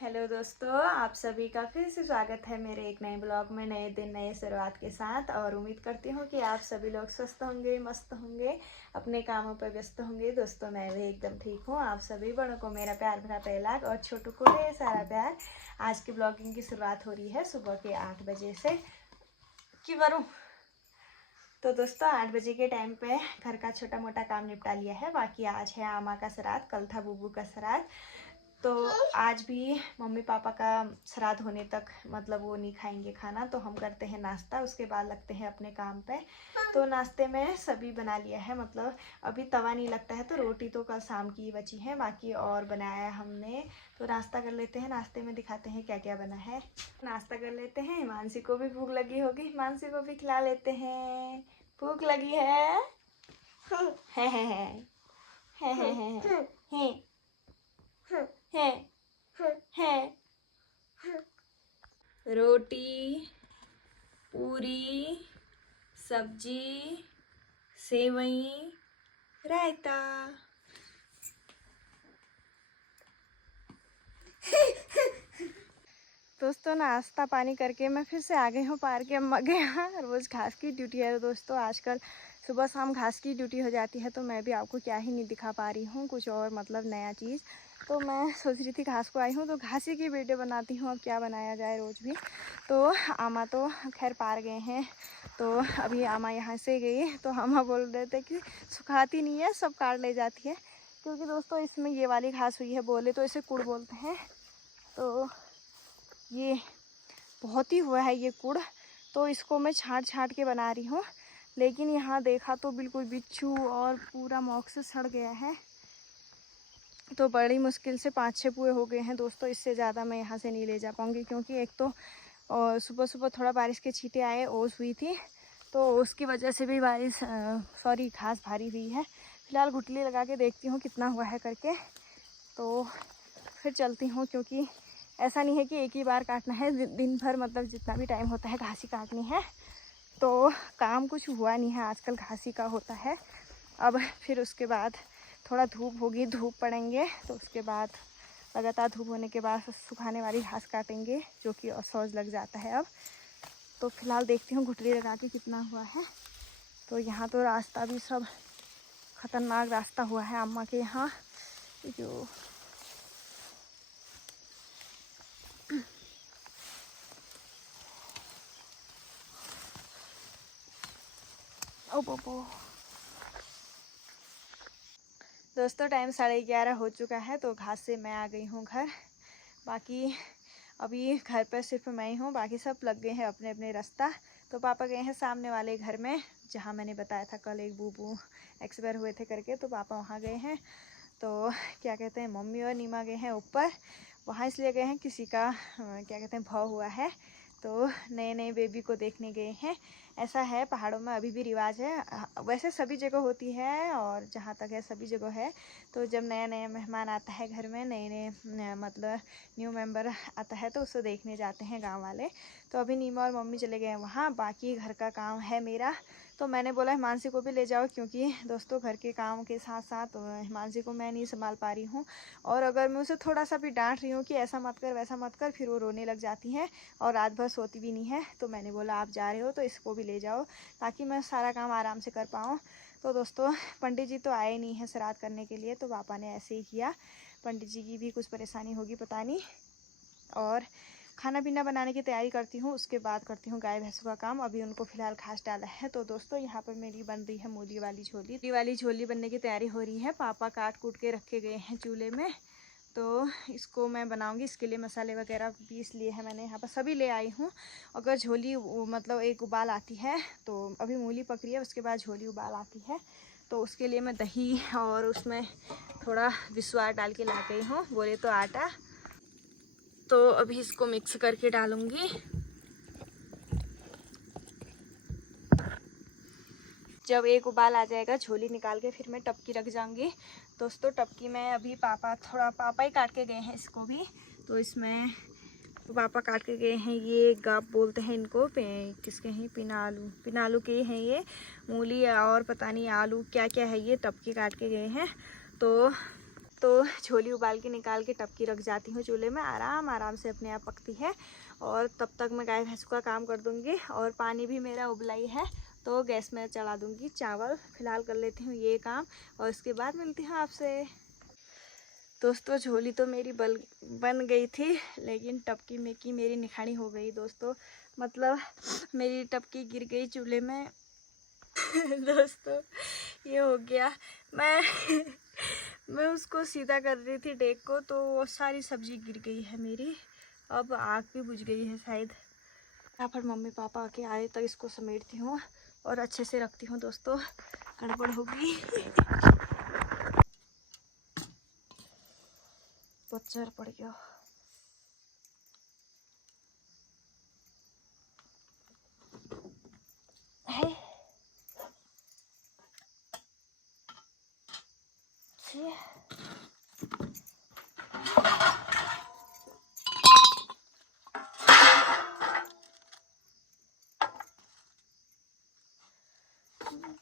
Hello दोस्तों, आप सभी का फिर से स्वागत है मेरे एक नए ब्लॉग में। नए दिन नए शुरुआत के साथ और उम्मीद करती हूँ कि आप सभी लोग स्वस्थ होंगे, मस्त होंगे, अपने कामों पर व्यस्त होंगे। दोस्तों मैं भी एकदम ठीक हूँ। आप सभी बड़ों को मेरा प्यार भरा पहला और छोटों को ढेर सारा प्यार। आज की ब्लॉगिंग की शुरुआत हो रही है सुबह के 8 बजे से कि वरुण। तो दोस्तों 8 बजे के टाइम पे घर का छोटा मोटा काम निपटा लिया है। बाकी आज है आमा का श्राद्ध, कल था बुबू का श्राद्ध। तो आज भी मम्मी पापा का श्राद्ध होने तक मतलब वो नहीं खाएंगे खाना, तो हम करते हैं नाश्ता, उसके बाद लगते हैं अपने काम पे। तो नाश्ते में सभी बना लिया है, मतलब अभी तवा नहीं लगता है, तो रोटी तो कल शाम की बची है, बाकी और बनाया है हमने। तो नाश्ता कर लेते हैं, नाश्ते में दिखाते हैं क्या क्या बना है। नाश्ता कर लेते हैं। मानसी को भी भूख लगी होगी, मानसी को भी खिला लेते हैं। भूख लगी है। है रोटी, पूरी, सब्जी, सेवई, रायता। दोस्तों नाश्ता पानी करके मैं फिर से आ गई हूँ पार्क के अम्मा के यहाँ। रोज़ घास की ड्यूटी है दोस्तों, आजकल सुबह शाम घास की ड्यूटी हो जाती है, तो मैं भी आपको क्या ही नहीं दिखा पा रही हूँ कुछ और मतलब नया चीज़। तो मैं सोच रही थी घास को आई हूँ तो घास ही की वीडियो बनाती हूँ, अब क्या बनाया जाए रोज़ भी। तो आमा तो खैर पार गए हैं, तो अभी आमा यहाँ से गई तो आमा बोल रहे थे कि सुखाती नहीं है, सब काट ले जाती है। क्योंकि दोस्तों इसमें ये वाली घास हुई है, बोले तो इसे कुड़ बोलते हैं। तो ये बहुत ही हुआ है ये कुड़, तो इसको मैं छांट छांट के बना रही हूँ। लेकिन यहाँ देखा तो बिल्कुल बिच्छू और पूरा मौक से सड़ गया है। तो बड़ी मुश्किल से 5-6 पुए हो गए हैं दोस्तों, इससे ज़्यादा मैं यहाँ से नहीं ले जा पाऊँगी। क्योंकि एक तो सुबह सुबह थोड़ा बारिश के छींटे आए, ओस हुई थी, तो उसकी वजह से भी बारिश घास भारी हुई है। फिलहाल घुटली लगा के देखती हूँ कितना हुआ है करके, तो फिर चलती हूँ। क्योंकि ऐसा नहीं है कि एक ही बार काटना है, दिन भर मतलब जितना भी टाइम होता है घास ही काटनी है। तो काम कुछ हुआ नहीं है आजकल, घास ही का होता है। अब फिर उसके बाद थोड़ा धूप होगी, धूप पड़ेंगे, तो उसके बाद लगातार धूप होने के बाद सुखाने वाली घास काटेंगे, जो कि असहज लग जाता है अब। तो फिलहाल देखती हूँ घुटली लगा के कितना हुआ है। तो यहाँ तो रास्ता भी सब खतरनाक रास्ता हुआ है अम्मा के यहाँ, जो ओ दोस्तों टाइम 11:30 हो चुका है, तो घास से मैं आ गई हूँ घर। बाकी अभी घर पर सिर्फ मैं ही हूँ, बाकी सब लग गए हैं अपने अपने रास्ता। तो पापा गए हैं सामने वाले घर में, जहाँ मैंने बताया था कल एक बूबू एक्सपायर हुए थे करके, तो पापा वहाँ गए हैं। तो क्या कहते हैं, मम्मी और नीमा गए हैं ऊपर। वहाँ इसलिए गए हैं, किसी का क्या कहते हैं भव हुआ है, तो नए नए बेबी को देखने गए हैं। ऐसा है पहाड़ों में अभी भी रिवाज है, वैसे सभी जगह होती है और जहाँ तक है सभी जगह है। तो जब नया नया मेहमान आता है घर में, नए नए मतलब न्यू मेंबर आता है, तो उसको देखने जाते हैं गांव वाले। तो अभी नीमा और मम्मी चले गए हैं वहाँ, बाकी घर का काम है मेरा। तो मैंने बोला हिमांशी को भी ले जाओ, क्योंकि दोस्तों घर के काम के साथ साथ हिमांशी को मैं नहीं संभाल पा रही हूँ। और अगर मैं उसे थोड़ा सा भी डांट रही हूँ कि ऐसा मत कर वैसा मत कर, फिर वो रोने लग जाती है और रात भर सोती भी नहीं है। तो मैंने बोला आप जा रहे हो तो इसको भी ले जाओ, ताकि मैं सारा काम आराम से कर पाऊँ। तो दोस्तों पंडित जी तो आए नहीं हैं श्राद्ध करने के लिए, तो पापा ने ऐसे ही किया। पंडित जी की भी कुछ परेशानी होगी पता नहीं। और खाना पीना बनाने की तैयारी करती हूँ, उसके बाद करती हूँ गाय भैंसों का काम। अभी उनको फिलहाल घास डाला है। तो दोस्तों यहाँ पर मेरी बन रही है मूली वाली झोली बनने की तैयारी हो रही है। पापा काट कूट के रखे गए हैं चूल्हे में, तो इसको मैं बनाऊंगी। इसके लिए मसाले वगैरह पीस लिए हैं मैंने, यहाँ पर सभी ले आई हूँ। अगर झोली मतलब एक उबाल आती है, तो अभी मूली पक रही है, उसके बाद झोली उबाल आती है, तो उसके लिए मैं दही और उसमें थोड़ा विस्वार डाल के ला गई हूँ, बोले तो आटा। तो अभी इसको मिक्स करके डालूंगी। जब एक उबाल आ जाएगा झोली निकाल के फिर मैं टपकी रख जाऊंगी। दोस्तों टपकी में अभी पापा ही काट के गए हैं इसको भी। तो इसमें पापा काट के गए हैं, ये गाप बोलते हैं इनको, किसके हैं, पिनालू के हैं ये। मूली और पता नहीं आलू क्या क्या है, ये टपकी काट के गए हैं। तो तो झोली उबाल के निकाल के टपकी रख जाती हूँ चूल्हे में, आराम से अपने आप पकती है। और तब तक मैं गाय भैंस का काम कर दूँगी। और पानी भी मेरा उबला ही है तो गैस में चढ़ा दूँगी चावल। फिलहाल कर लेती हूँ ये काम और उसके बाद मिलती हूँ आपसे। दोस्तों झोली तो मेरी बन गई थी, लेकिन टपकी में की मेरी निखानी हो गई दोस्तों। मतलब मेरी टपकी गिर गई चूल्हे में। दोस्तों ये हो गया, मैं उसको सीधा कर रही थी डेक को, तो वो सारी सब्जी गिर गई है मेरी। अब आग भी बुझ गई है शायद। यहाँ पर मम्मी पापा आके आए तक इसको समेटती हूँ और अच्छे से रखती हूँ दोस्तों, गड़बड़ होगी। पत्थर पड़ गया है।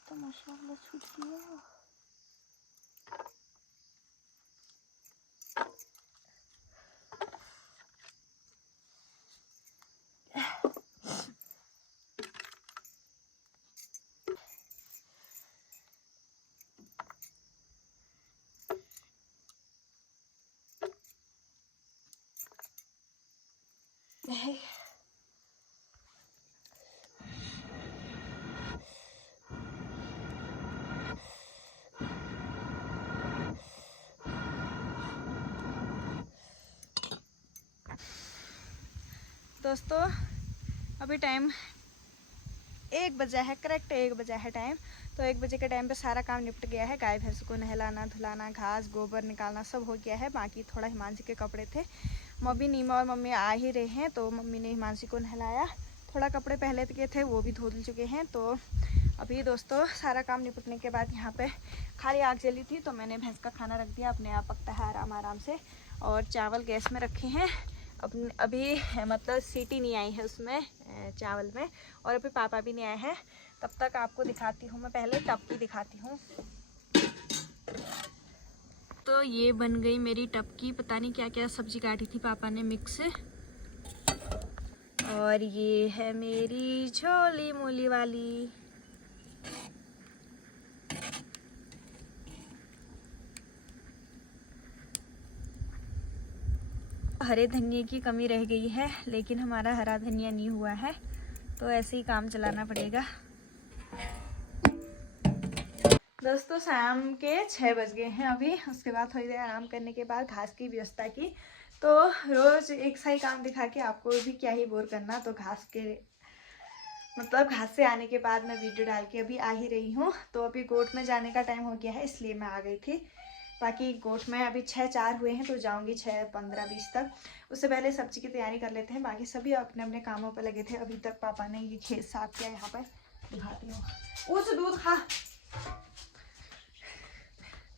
तो माशाल्लाह छूट गया। दोस्तों अभी टाइम 1 बजा है, करेक्ट 1 बजा है टाइम। तो 1 बजे के टाइम पे सारा काम निपट गया है। गाय भैंस को नहलाना धुलाना, घास गोबर निकालना सब हो गया है। बाकी थोड़ा हिमांशी के कपड़े थे। मम्मी नीमा और मम्मी आ ही रहे हैं तो मम्मी ने हिमांशी को नहलाया। थोड़ा कपड़े पहले के थे वो भी धुल चुके हैं। तो अभी दोस्तों सारा काम निपटने के बाद यहाँ पे खाली आग जली थी तो मैंने भैंस का खाना रख दिया, अपने आप पकता है आराम से। और चावल गैस में रखे हैं अभी मतलब सीटी नहीं आई है उसमें चावल में, और अभी पापा भी नहीं आए हैं। तब तक आपको दिखाती हूँ, मैं पहले टपकी दिखाती हूँ। तो ये बन गई मेरी टपकी। पता नहीं क्या क्या सब्जी काटी थी पापा ने मिक्स। और ये है मेरी झोली मूली वाली। हरे धनिया की कमी रह गई है, लेकिन हमारा हरा धनिया नहीं हुआ है तो ऐसे ही काम चलाना पड़ेगा। दोस्तों शाम के 6 बज गए हैं अभी। उसके बाद थोड़ी देर आराम करने के बाद घास की व्यवस्था की। तो रोज एक सा ही काम दिखा के आपको भी क्या ही बोर करना। तो घास से आने के बाद मैं वीडियो डाल के अभी आ ही रही हूँ। तो अभी गोट में जाने का टाइम हो गया है इसलिए मैं आ गई थी। बाकी गोट में अभी 6-4 हुए हैं तो जाऊँगी 6-15-20 तक। उससे पहले सब्जी की तैयारी कर लेते हैं। बाकी सभी अपने अपने कामों पर लगे थे। अभी तक पापा ने ये खेत साफ किया। यहाँ पर दिखाती हूँ, उस दूध खा।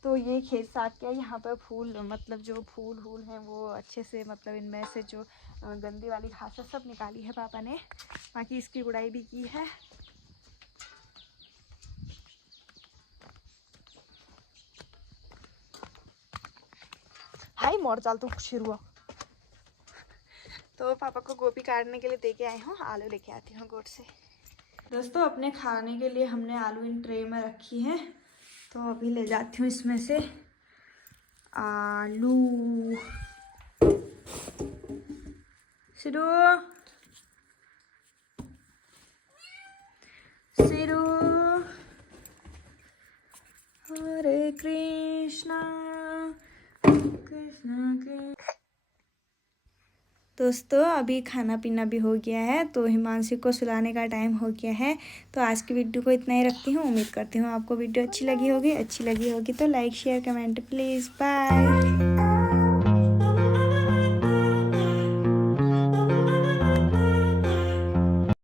तो ये खेत साफ किया। यहाँ पर फूल मतलब जो फूल हैं वो अच्छे से मतलब इनमें से जो गंदी वाली घास है सब निकाली है पापा ने। बाकी इसकी गुड़ाई भी की है। हाय मोड़ चाल तू शुरू। तो पापा को गोभी काटने के लिए दे के आई हूँ। आलू लेके आती हूँ गोट से। दोस्तों अपने खाने के लिए हमने आलू इन ट्रे में रखी है तो अभी ले जाती हूँ इसमें से आलू। सिरू सिरू हरे कृष्णा कृष्णा कृष्ण। दोस्तों अभी खाना पीना भी हो गया है तो हिमांशी को सुलाने का टाइम हो गया है। तो आज की वीडियो को इतना ही रखती हूँ। उम्मीद करती हूँ आपको वीडियो अच्छी लगी होगी तो like share comment please. Bye.